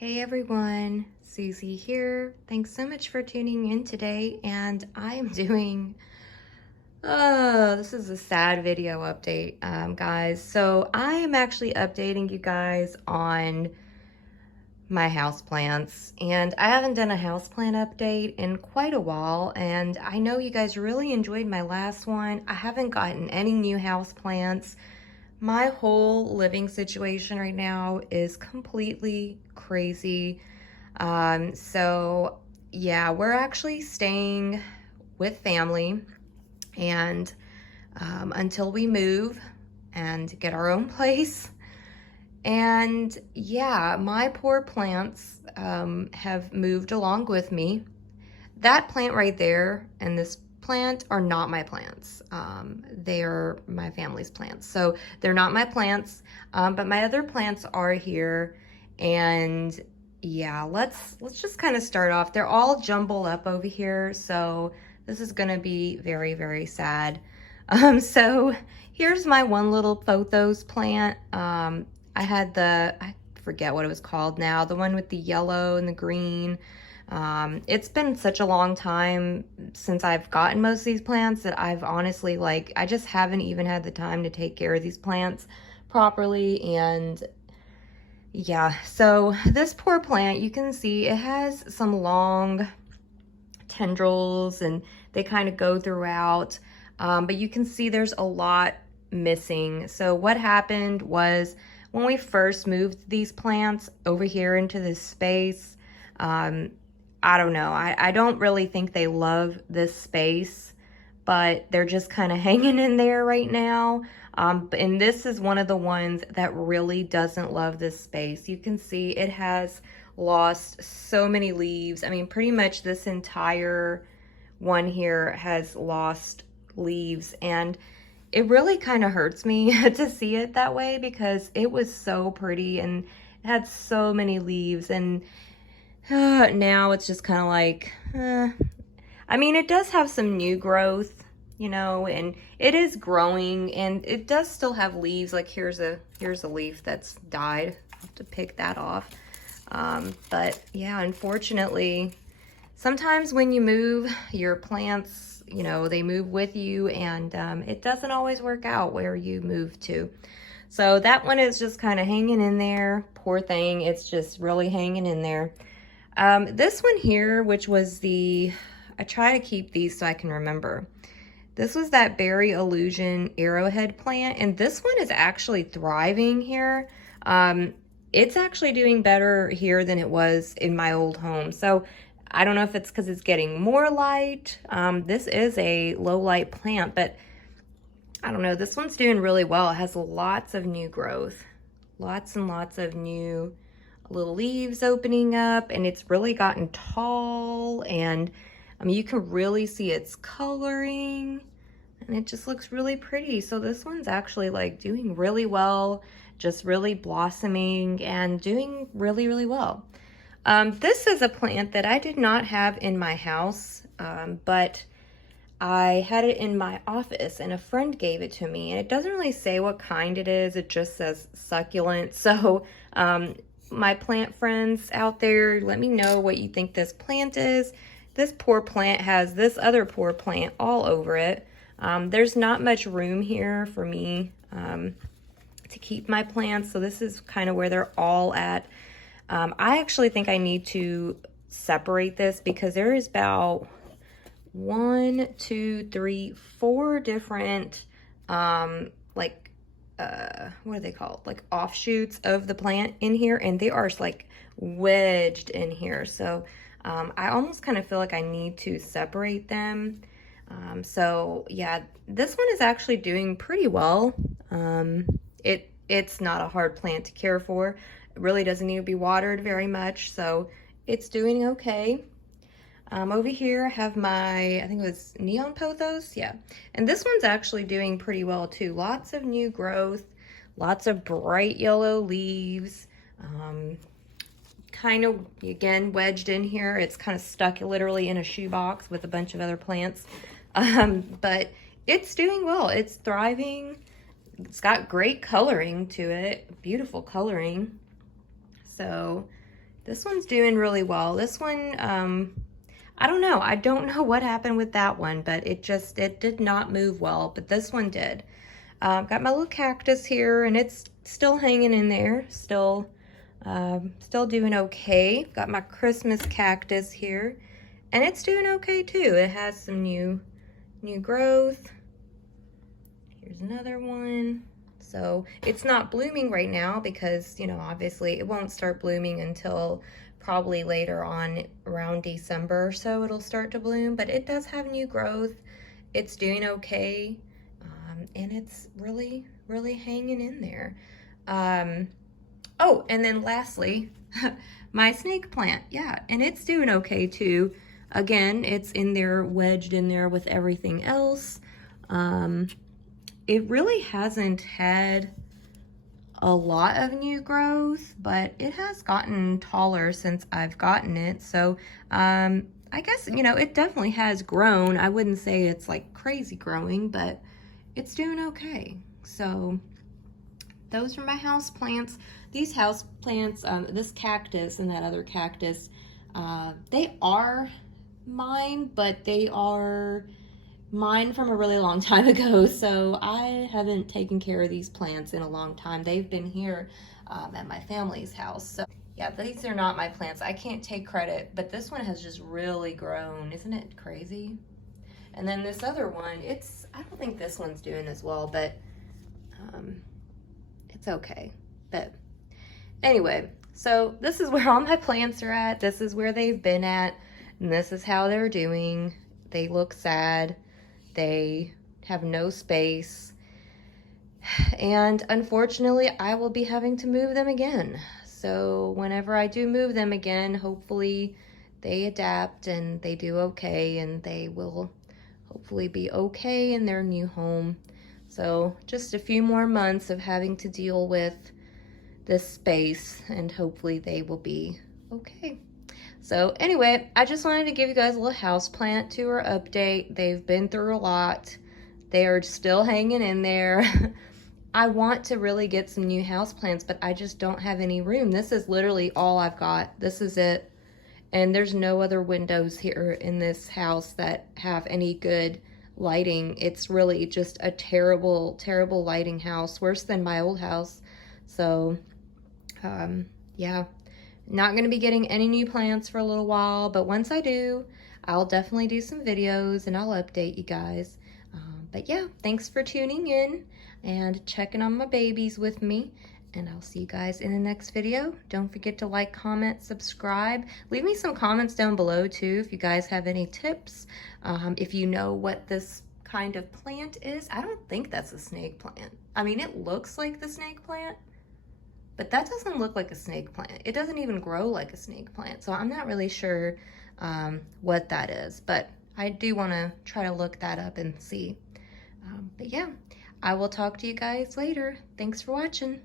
Hey everyone, Susie here. Thanks so much for tuning in today, and I am doing, this is a sad video update, guys. So I am actually updating you guys on my houseplants, and I haven't done a houseplant update in quite a while, and I know you guys really enjoyed my last one. I haven't gotten any new houseplants. My whole living situation right now is completely crazy. So yeah, we're actually staying with family and until we move and get our own place. And yeah, my poor plants have moved along with me. That plant right there and this plant are not my plants. They are my family's plants. So they're not my plants, but my other plants are here. And yeah, let's just kind of start off. They're all jumbled up over here. So this is gonna be very, very sad. So here's my one little Pothos plant. I forget what it was called now, the one with the yellow and the green. It's been such a long time since I've gotten most of these plants that I've honestly, I just haven't even had the time to take care of these plants properly. And yeah, so this poor plant, you can see it has some long tendrils and they kind of go throughout, but you can see there's a lot missing. So what happened was when we first moved these plants over here into this space, I don't know. I don't really think they love this space, but they're just kind of hanging in there right now. And this is one of the ones that really doesn't love this space. You can see it has lost so many leaves. I mean, pretty much this entire one here has lost leaves, and it really kind of hurts me to see it that way because it was so pretty and it had so many leaves, and now it's just kind of I mean, it does have some new growth, you know, and it is growing and it does still have leaves. Like here's a leaf that's died. I have to pick that off. But yeah, unfortunately, sometimes when you move, your plants, you know, they move with you, and it doesn't always work out where you move to. So that one is just kind of hanging in there. Poor thing, it's just really hanging in there. This one here, which was I try to keep these so I can remember. This was that Berry Illusion Arrowhead plant, and this one is actually thriving here. It's actually doing better here than it was in my old home. So I don't know if it's because it's getting more light. This is a low light plant, but I don't know. This one's doing really well. It has lots of new growth, lots and lots of new little leaves opening up, and it's really gotten tall, and I mean, you can really see its coloring, and it just looks really pretty. So this one's actually doing really well, just really blossoming and doing really, really well. This is a plant that I did not have in my house, but I had it in my office and a friend gave it to me, and it doesn't really say what kind it is. It just says succulent. So my plant friends out there, let me know what you think this plant is. This poor plant has this other poor plant all over it. There's not much room here for me to keep my plants, so this is kind of where they're all at. I actually think I need to separate this because there is about 1, 2, 3, 4 different what are they called, offshoots of the plant in here, and they are wedged in here. So I almost kind of feel like I need to separate them. So yeah, this one is actually doing pretty well. It's not a hard plant to care for. It really doesn't need to be watered very much, so it's doing okay. Over here I have I think it was neon pothos, yeah. And this one's actually doing pretty well too. Lots of new growth, lots of bright yellow leaves. Kind of, again, wedged in here. It's kind of stuck literally in a shoebox with a bunch of other plants. But it's doing well. It's thriving. It's got great coloring to it, beautiful coloring. So This one's doing really well. This one, I don't know. I don't know what happened with that one, but it did not move well, but this one did. Got my little cactus here, and it's still hanging in there, still doing okay. Got my Christmas cactus here, and it's doing okay too. It has some new growth. Here's another one. So it's not blooming right now because, you know, obviously it won't start blooming until probably later on around December or so it'll start to bloom, but it does have new growth. It's doing okay, and it's really, really hanging in there. Oh, and then lastly, my snake plant. Yeah, and it's doing okay too. Again, it's in there, wedged in there with everything else. It really hasn't had a lot of new growth, but it has gotten taller since I've gotten it. So I guess, you know, it definitely has grown. I wouldn't say it's like crazy growing, but it's doing okay. So those are my house plants. These house plants, this cactus and that other cactus, they are mine, but they are mine from a really long time ago, so I haven't taken care of these plants in a long time. They've been here at my family's house. So yeah, these are not my plants. I can't take credit, but this one has just really grown. Isn't it crazy? And then this other one, I don't think this one's doing as well, but it's okay. But anyway, so this is where all my plants are at. This is where they've been at, and this is how they're doing. They look sad. They have no space, and unfortunately I will be having to move them again. So whenever I do move them again, hopefully they adapt and they do okay, and they will hopefully be okay in their new home. So just a few more months of having to deal with this space, and hopefully they will be okay. So anyway, I just wanted to give you guys a little houseplant tour update. They've been through a lot. They are still hanging in there. I want to really get some new houseplants, but I just don't have any room. This is literally all I've got. This is it. And there's no other windows here in this house that have any good lighting. It's really just a terrible, terrible lighting house, worse than my old house. So, yeah. Not going to be getting any new plants for a little while, but once I do, I'll definitely do some videos and I'll update you guys. But yeah, thanks for tuning in and checking on my babies with me, and I'll see you guys in the next video. Don't forget to like, comment, subscribe. Leave me some comments down below too if you guys have any tips. If you know what this kind of plant is. I don't think that's a snake plant. I mean, it looks like the snake plant, but that doesn't look like a snake plant. It doesn't even grow like a snake plant. So I'm not really sure what that is, but I do want to try to look that up and see. But yeah, I will talk to you guys later. Thanks for watching.